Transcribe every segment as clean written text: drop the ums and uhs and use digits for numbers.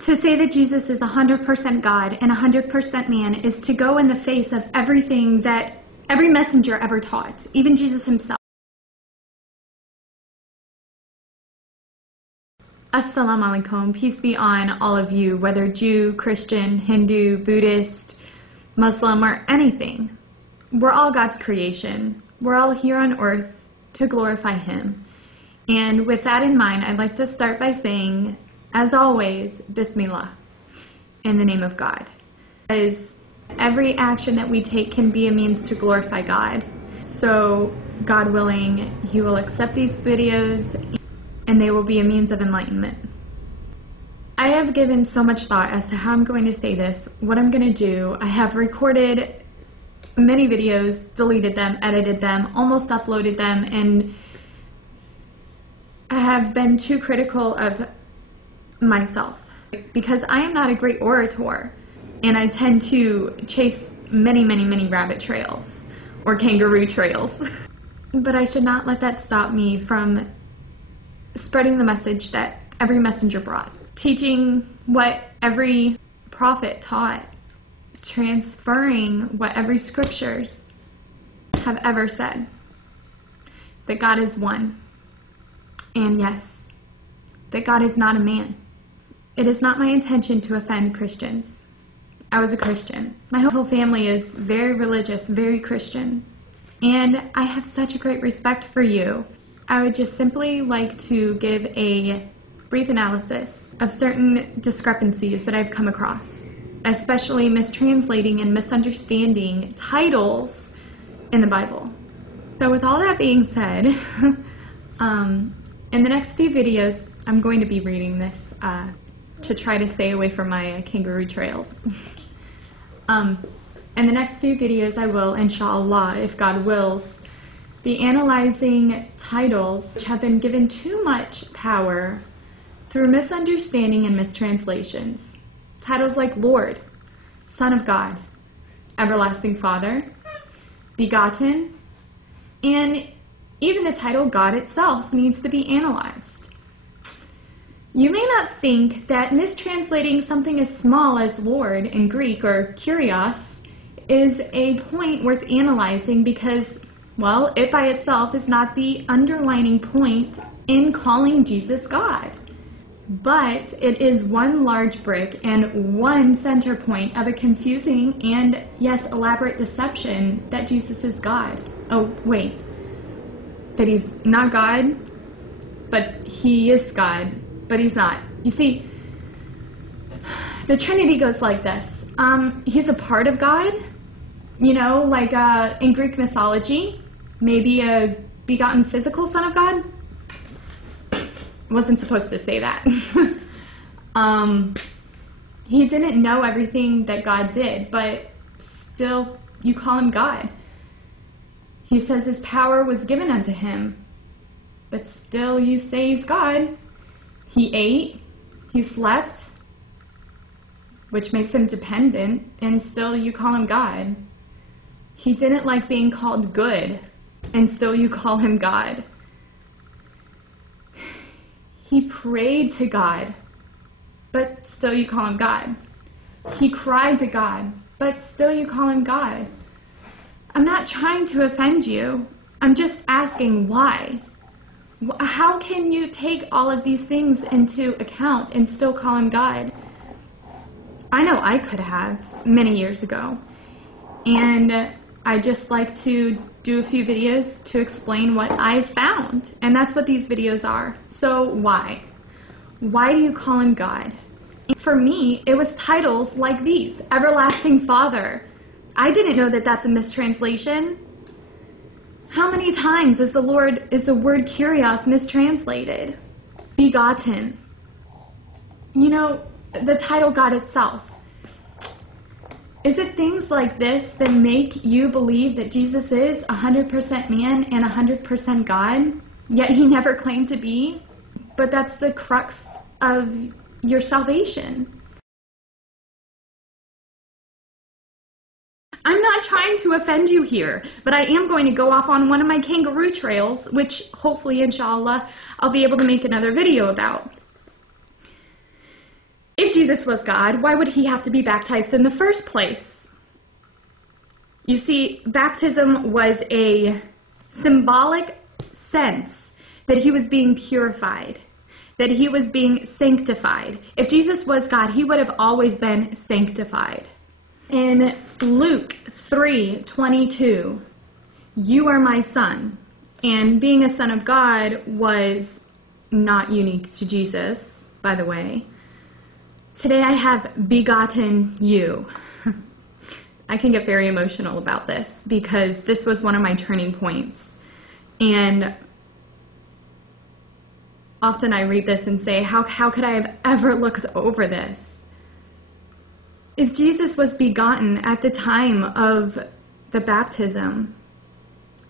To say that Jesus is 100% God and 100% man is to go in the face of everything that every messenger ever taught, even Jesus himself. Assalamu alaikum, peace be on all of you, whether Jew, Christian, Hindu, Buddhist, Muslim, or anything. We're all God's creation. We're all here on earth to glorify Him. And with that in mind, I'd like to start by saying, as always, Bismillah, in the name of God. Because every action that we take can be a means to glorify God. So, God willing, He will accept these videos and they will be a means of enlightenment. I have given so much thought as to how I'm going to say this, what I'm going to do. I have recorded many videos, deleted them, edited them, almost uploaded them, and I have been too critical of myself because I am not a great orator and I tend to chase many rabbit trails or kangaroo trails. But I should not let that stop me from spreading the message that every messenger brought, teaching what every prophet taught, transferring what every scriptures have ever said, that God is one, and yes, that God is not a man. It is not my intention to offend Christians. I was a Christian. My whole family is very religious, very Christian, and I have such a great respect for you. I would just simply like to give a brief analysis of certain discrepancies that I've come across, especially mistranslating and misunderstanding titles in the Bible. So with all that being said, in the next few videos, I'm going to be reading this to try to stay away from my kangaroo trails. In the next few videos, I will, inshallah, if God wills, be analyzing titles which have been given too much power through misunderstanding and mistranslations. Titles like Lord, Son of God, Everlasting Father, Begotten, and even the title God itself needs to be analyzed. You may not think that mistranslating something as small as Lord in Greek or Kyrios is a point worth analyzing because, well, it by itself is not the underlining point in calling Jesus God. But it is one large brick and one center point of a confusing and, yes, elaborate deception that Jesus is God. Oh, wait. That He's not God, but He is God, but He's not. You see, the Trinity goes like this. He's a part of God, you know, like in Greek mythology. Maybe a begotten physical son of God? Wasn't supposed to say that. He didn't know everything that God did, but still you call Him God. He says His power was given unto Him, but still you say He's God. He ate, He slept, which makes Him dependent, and still you call Him God. He didn't like being called good, and still you call Him God. He prayed to God, but still you call Him God. He cried to God, but still you call Him God. I'm not trying to offend you. I'm just asking why. How can you take all of these things into account and still call Him God? I know I could have many years ago, and I just like to do a few videos to explain what I've found, and that's what these videos are. So why? Why do you call Him God? For me, it was titles like these, Everlasting Father. I didn't know that that's a mistranslation. How many times is the word Kyrios mistranslated? Begotten. You know, the title God itself. Is it things like this that make you believe that Jesus is 100% man and 100% God, yet He never claimed to be? But that's the crux of your salvation. I'm not trying to offend you here, but I am going to go off on one of my kangaroo trails, which hopefully, inshallah, I'll be able to make another video about. If Jesus was God, why would he have to be baptized in the first place? You see, baptism was a symbolic sense that he was being purified, that he was being sanctified. If Jesus was God, he would have always been sanctified. In Luke 3:22, you are my son. And being a son of God was not unique to Jesus, by the way. Today I have begotten you. I can get very emotional about this because this was one of my turning points. And often I read this and say, how could I have ever looked over this? If Jesus was begotten at the time of the baptism,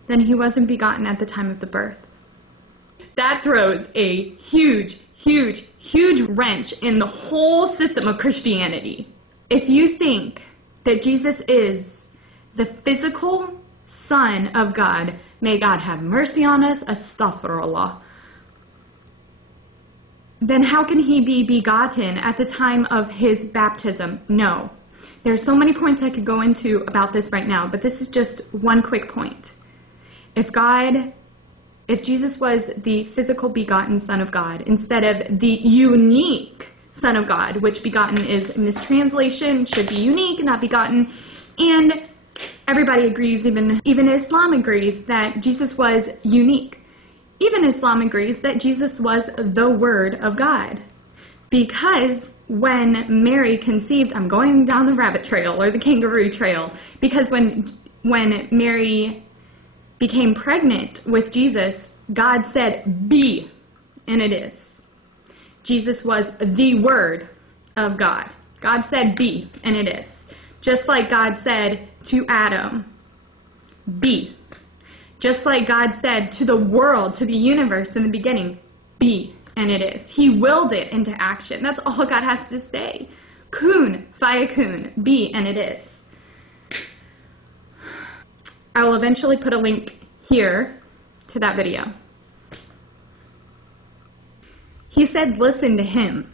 then he wasn't begotten at the time of the birth. That throws a huge, huge, huge wrench in the whole system of Christianity. If you think that Jesus is the physical Son of God, may God have mercy on us, astaghfirullah, then how can he be begotten at the time of his baptism? No. There are so many points I could go into about this right now, but this is just one quick point. If Jesus was the physical begotten Son of God instead of the unique Son of God, which begotten is a mistranslation, should be unique, not begotten, and everybody agrees, even Islam agrees that Jesus was unique. Even Islam agrees that Jesus was the Word of God. Because when Mary conceived, I'm going down the rabbit trail or the kangaroo trail, because when Mary became pregnant with Jesus, God said, be, and it is. Jesus was the Word of God. God said, be, and it is. Just like God said to Adam, be. Just like God said to the world, to the universe in the beginning, be, and it is. He willed it into action. That's all God has to say. Kun, fayakun, be, and it is. I will eventually put a link here to that video. He said, listen to him.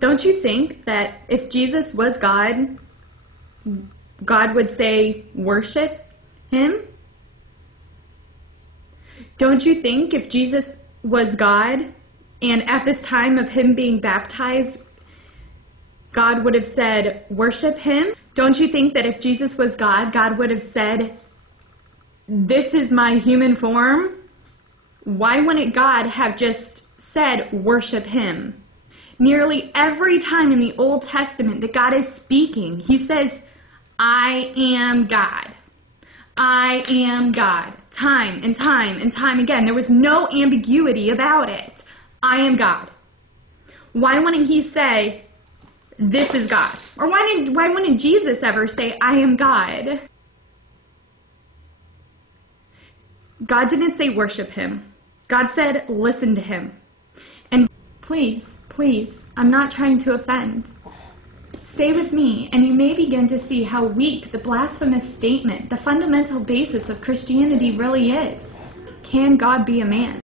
Don't you think that if Jesus was God, God would say, worship him? Don't you think if Jesus was God, and at this time of him being baptized, God would have said, worship him? Don't you think that if Jesus was God, God would have said, this is my human form? Why wouldn't God have just said, worship him? Nearly every time in the Old Testament that God is speaking, he says, I am God. I am God. Time and time and time again. There was no ambiguity about it. I am God. Why wouldn't he say, this is God? Or why wouldn't Jesus ever say, I am God? God didn't say worship him. God said, listen to him. And please, please, I'm not trying to offend. Stay with me, and you may begin to see how weak the blasphemous statement, the fundamental basis of Christianity really is. Can God be a man?